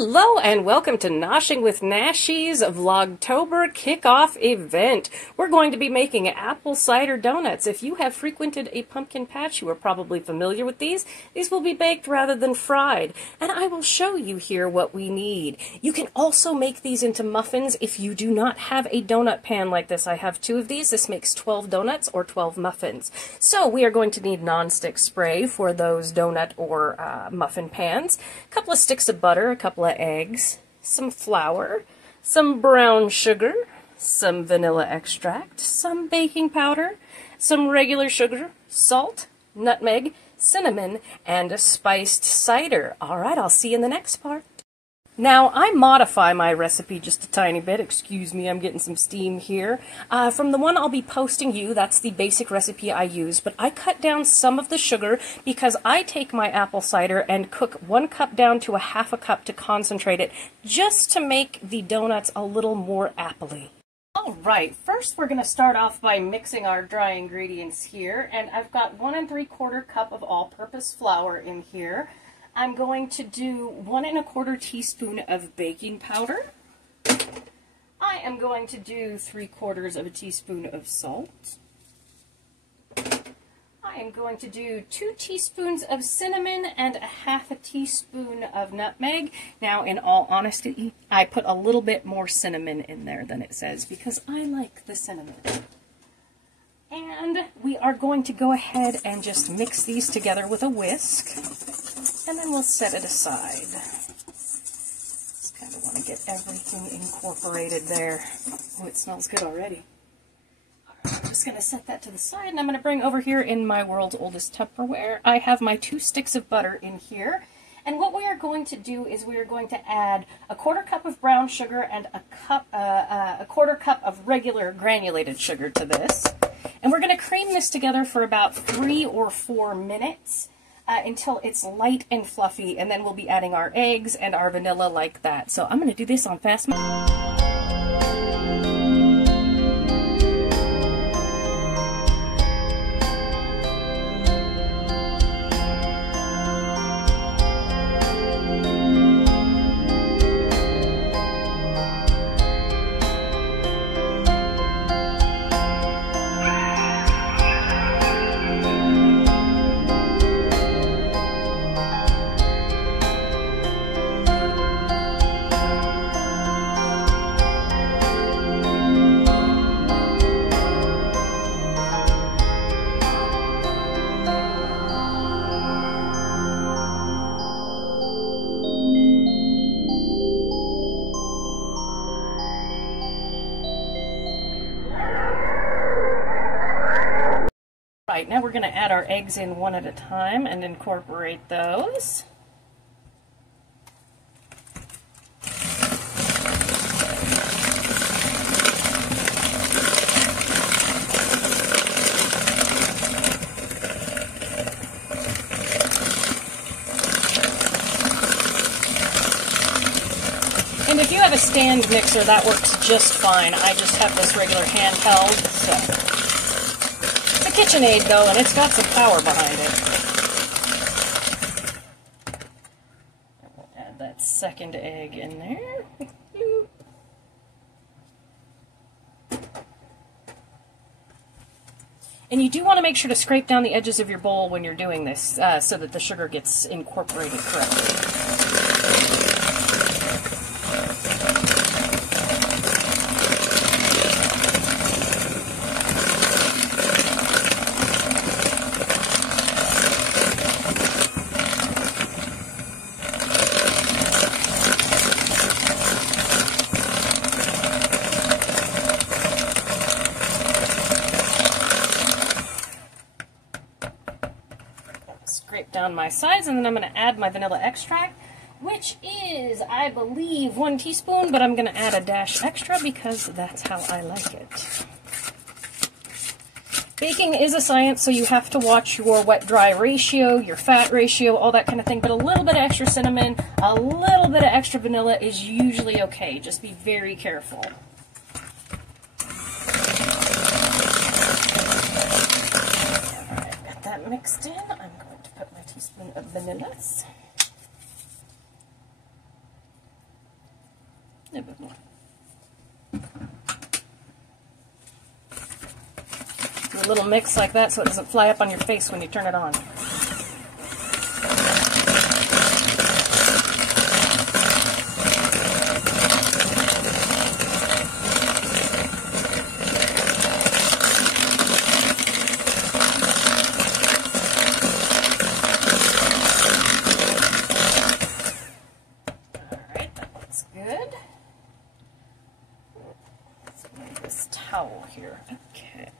Hello and welcome to Noshing with Nashies Vlogtober kickoff event. We're going to be making apple cider donuts. If you have frequented a pumpkin patch, you are probably familiar with these. These will be baked rather than fried, and I will show you here what we need. You can also make these into muffins if you do not have a donut pan like this. I have 2 of these. This makes 12 donuts or 12 muffins. So we are going to need nonstick spray for those donut or muffin pans, a couple of sticks of butter, a couple of eggs, some flour, some brown sugar, some vanilla extract, some baking powder, some regular sugar, salt, nutmeg, cinnamon, and a spiced cider. All right, I'll see you in the next part. Now, I modify my recipe just a tiny bit. Excuse me, I'm getting some steam here. From the one I'll be posting you, that's the basic recipe I use, but I cut down some of the sugar because I take my apple cider and cook 1 cup down to a half a cup to concentrate it, just to make the donuts a little more appley. All right, first we're going to start off by mixing our dry ingredients here, and I've got 1 3/4 cup of all-purpose flour in here. I'm going to do 1 1/4 teaspoon of baking powder. I am going to do 3/4 teaspoon of salt. I am going to do 2 teaspoons of cinnamon and a half a teaspoon of nutmeg. Now, in all honesty, I put a little bit more cinnamon in there than it says because I like the cinnamon. And we are going to go ahead and just mix these together with a whisk, and then we'll set it aside. Just kind of want to get everything incorporated there. Oh, it smells good already. All right, I'm just going to set that to the side, and I'm going to bring over here in my world's oldest Tupperware. I have my 2 sticks of butter in here. And what we are going to do is we are going to add a 1/4 cup of brown sugar and a 1/4 cup of regular granulated sugar to this. And we're going to cream this together for about 3 or 4 minutes until it's light and fluffy, and then we'll be adding our eggs and our vanilla like that. So I'm going to do this on fast mode. Right, now we're going to add our eggs in 1 at a time and incorporate those. And if you have a stand mixer, that works just fine. I just have this regular handheld, so. KitchenAid though, and it's got some power behind it. And we'll add that second egg in there. And you do want to make sure to scrape down the edges of your bowl when you're doing this so that the sugar gets incorporated correctly. Scrape down my sides, and then I'm going to add my vanilla extract, which is, I believe, 1 teaspoon, but I'm going to add a dash extra because that's how I like it. Baking is a science, so you have to watch your wet-dry ratio, your fat ratio, all that kind of thing, but a little bit of extra cinnamon, a little bit of extra vanilla is usually okay. Just be very careful. Mixed in, I'm going to put my teaspoon of vanillas. A bit more. Do a little mix like that so it doesn't fly up on your face when you turn it on. Here. Okay.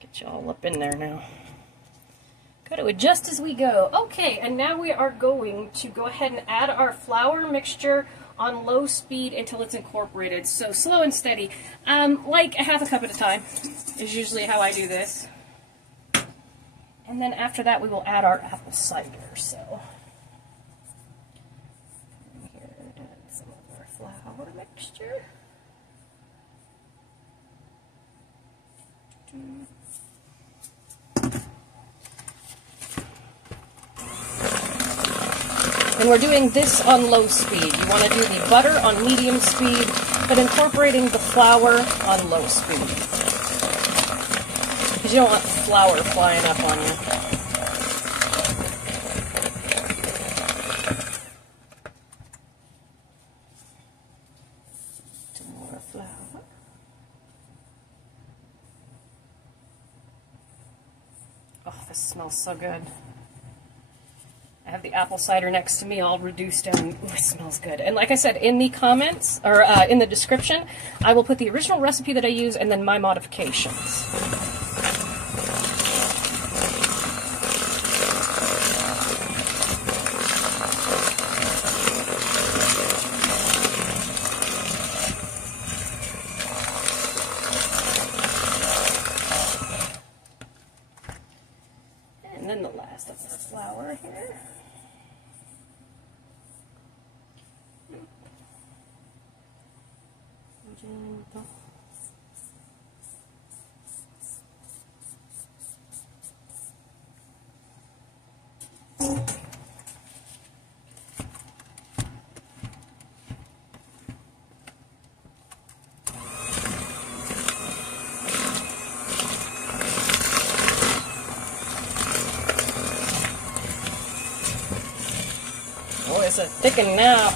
Get you all up in there now. Got to adjust as we go. Okay, and now we are going to go ahead and add our flour mixture on low speed until it's incorporated. So slow and steady. Like a half a cup at a time is usually how I do this. And then after that we will add our apple cider. So here, add some of our flour mixture. And we're doing this on low speed. You want to do the butter on medium speed, but incorporating the flour on low speed. Because you don't want flour flying up on you. Some more flour. Oh, this smells so good. I have the apple cider next to me all reduced down. Ooh, it smells good. And like I said, in the comments, or in the description, I will put the original recipe that I use and then my modifications. And then the last of our flour here. Oh, it's a thickened now.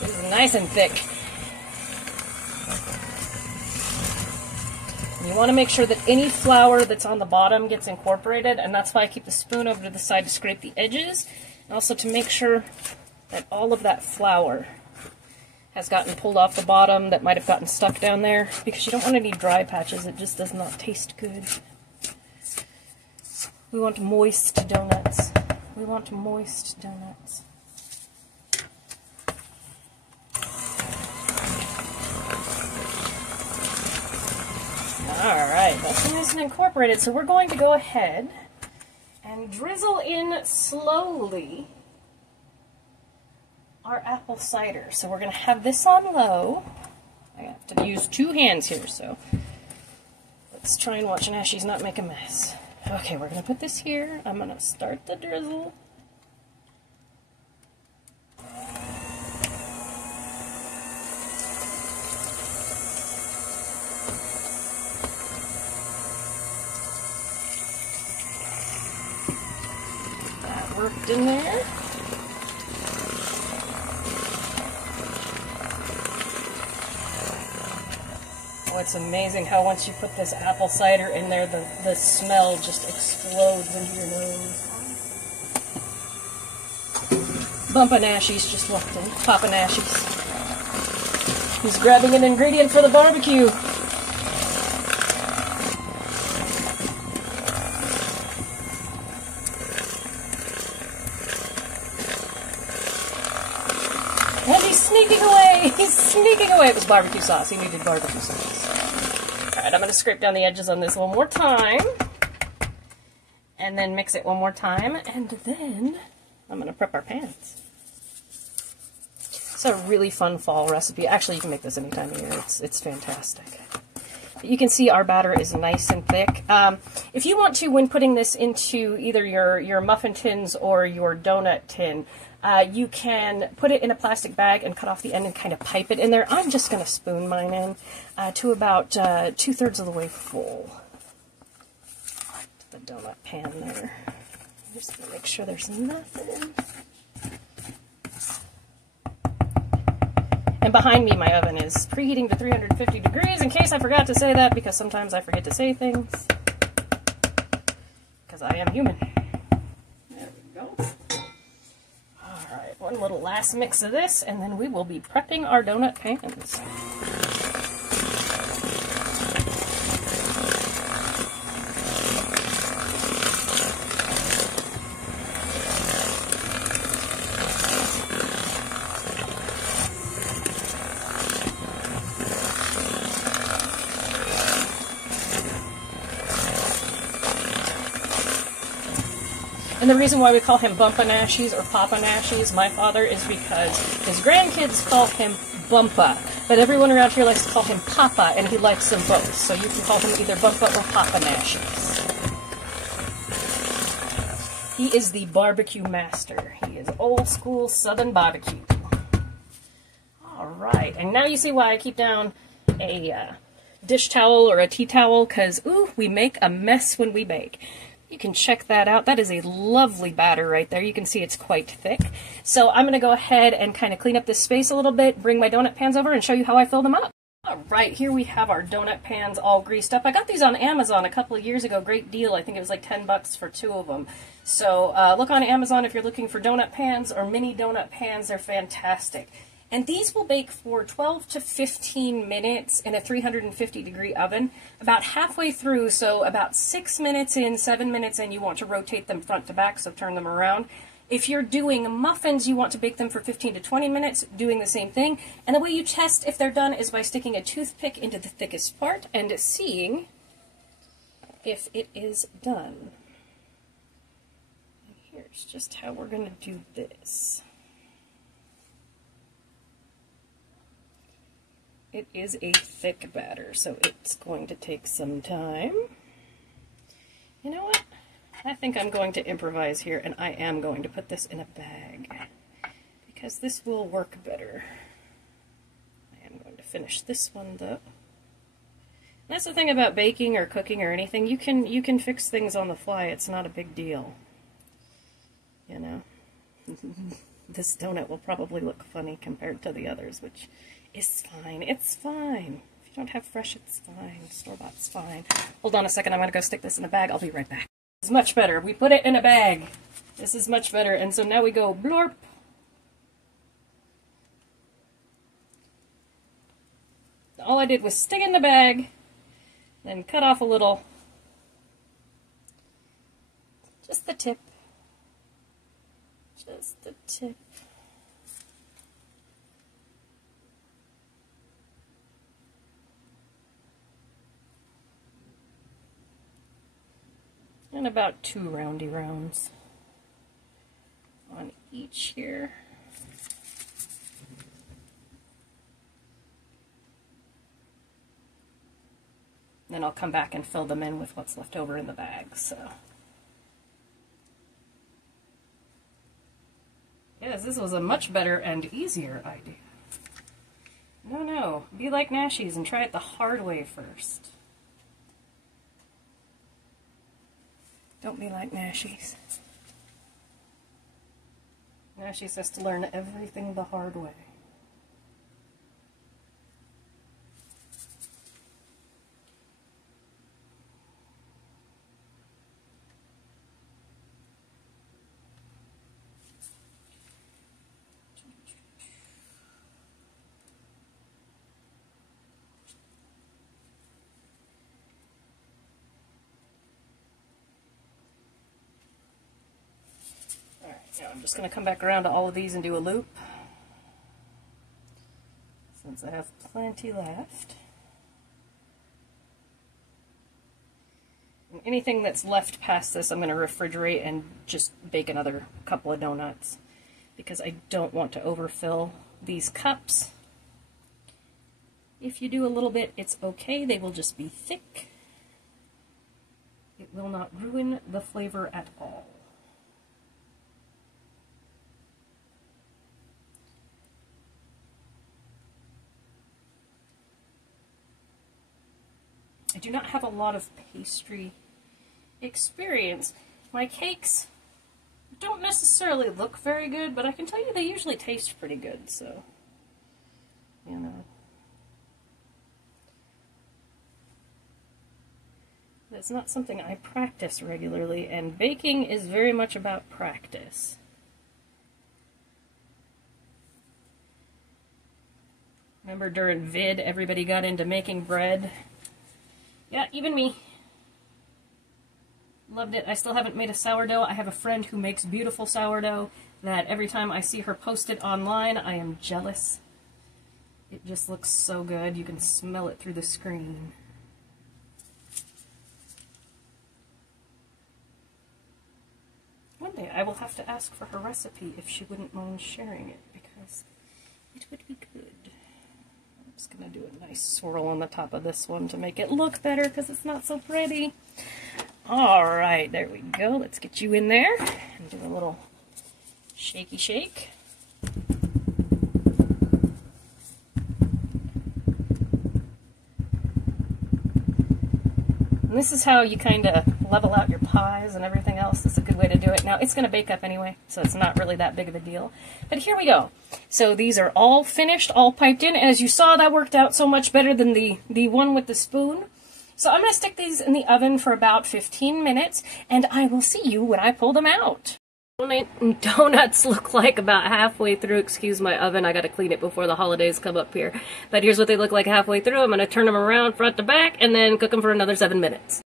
It's nice and thick. You want to make sure that any flour that's on the bottom gets incorporated, and that's why I keep the spoon over to the side to scrape the edges, and also to make sure that all of that flour has gotten pulled off the bottom that might have gotten stuck down there, because you don't want any dry patches. It just does not taste good. We want moist donuts. We want moist donuts. Alright, that's nice and incorporated. So we're going to go ahead and drizzle in slowly our apple cider. So we're going to have this on low. I have to use two hands here, so let's try and watch Nashies not make a mess. Okay, we're going to put this here. I'm going to start the drizzle. Worked in there. Oh, it's amazing how once you put this apple cider in there, the smell just explodes into your nose. Bumpa Nashies just walked in. Papa Nashies. He's grabbing an ingredient for the barbecue. And he's sneaking away! He's sneaking away! It was barbecue sauce. He needed barbecue sauce. Alright, I'm going to scrape down the edges on this one more time. And then mix it one more time. And then I'm going to prep our pans. It's a really fun fall recipe. Actually, you can make this any time of year. It's fantastic. You can see our batter is nice and thick. If you want to, when putting this into either your muffin tins or your donut tin, You can put it in a plastic bag and cut off the end and kind of pipe it in there. I'm just going to spoon mine in to about 2/3 of the way full. The donut pan there. I'm just going to make sure there's nothing. And behind me, my oven is preheating to 350 degrees, in case I forgot to say that, because sometimes I forget to say things. Because I am human. There we go. Alright, one little last mix of this, and then we will be prepping our donut pans. And the reason why we call him Bumpa Nashies or Papa Nashies, my father, is because his grandkids call him Bumpa, but everyone around here likes to call him Papa, and he likes them both. So you can call him either Bumpa or Papa Nashies. He is the barbecue master. He is old school Southern barbecue. Alright, and now you see why I keep down a dish towel or a tea towel, because, ooh, we make a mess when we bake. You can check that out. That is a lovely batter right there. You can see it's quite thick. So I'm going to go ahead and kind of clean up this space a little bit, bring my donut pans over, and show you how I fill them up. All right, here we have our donut pans all greased up. I got these on Amazon a couple of years ago. Great deal. I think it was like 10 bucks for 2 of them. So look on Amazon if you're looking for donut pans or mini donut pans. They're fantastic. And these will bake for 12 to 15 minutes in a 350 degree oven. About halfway through, so about 6 minutes in, 7 minutes in, you want to rotate them front to back, so turn them around. If you're doing muffins, you want to bake them for 15 to 20 minutes, doing the same thing. And the way you test if they're done is by sticking a toothpick into the thickest part and seeing if it is done. And here's just how we're going to do this. It is a thick batter, so it's going to take some time. You know what? I think I'm going to improvise here, and I am going to put this in a bag, because this will work better. I am going to finish this one, though. That's the thing about baking or cooking or anything. You can fix things on the fly. It's not a big deal. You know? This donut will probably look funny compared to the others, which is fine. It's fine. If you don't have fresh, it's fine. Store-bought's fine. Hold on a second. I'm going to go stick this in a bag. I'll be right back. It's much better. We put it in a bag. This is much better. And so now we go blorp. All I did was stick it in the bag, then cut off a little. Just the tip. Just the tip. And about 2 roundy rounds on each here. Then I'll come back and fill them in with what's left over in the bag. So, yes, this was a much better and easier idea. No, be like Nashies and try it the hard way first. Don't be like Nashies. Nashies has to learn everything the hard way. Now I'm just going to come back around to all of these and do a loop, since I have plenty left. And anything that's left past this, I'm going to refrigerate and just bake another couple of donuts, because I don't want to overfill these cups. If you do a little bit, it's okay. They will just be thick. It will not ruin the flavor at all. do not have a lot of pastry experience. My cakes don't necessarily look very good, but I can tell you they usually taste pretty good, so, you know. That's not something I practice regularly, and baking is very much about practice. Remember during vid, everybody got into making bread? Yeah, even me. Loved it. I still haven't made a sourdough. I have a friend who makes beautiful sourdough that every time I see her post it online, I am jealous. It just looks so good. You can smell it through the screen. One day I will have to ask for her recipe if she wouldn't mind sharing it, because it would be good. I'm just going to do a nice swirl on the top of this one to make it look better, because it's not so pretty. Alright, there we go. Let's get you in there and do a little shaky shake. And this is how you kind of level out your pies and everything else. That's a good way to do it. Now, it's going to bake up anyway, so it's not really that big of a deal. But here we go. So these are all finished, all piped in. As you saw, that worked out so much better than the one with the spoon. So I'm going to stick these in the oven for about 15 minutes, and I will see you when I pull them out. Donuts look like about halfway through. Excuse my oven, I gotta clean it before the holidays come up here. But here's what they look like halfway through. I'm gonna turn them around front to back and then cook them for another 7 minutes.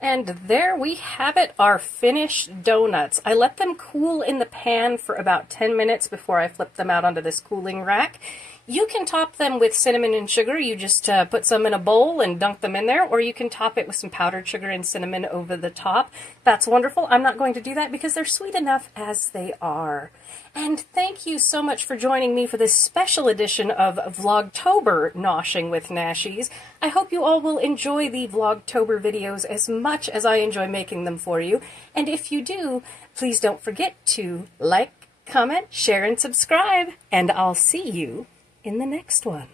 And there we have it, our finished donuts. I let them cool in the pan for about 10 minutes before I flip them out onto this cooling rack. You can top them with cinnamon and sugar. You just put some in a bowl and dunk them in there, or you can top it with some powdered sugar and cinnamon over the top. That's wonderful. I'm not going to do that because they're sweet enough as they are. And thank you so much for joining me for this special edition of Vlogtober Noshing with Nashies. I hope you all will enjoy the Vlogtober videos as much as I enjoy making them for you. And if you do, please don't forget to like, comment, share, and subscribe. And I'll see you in the next one.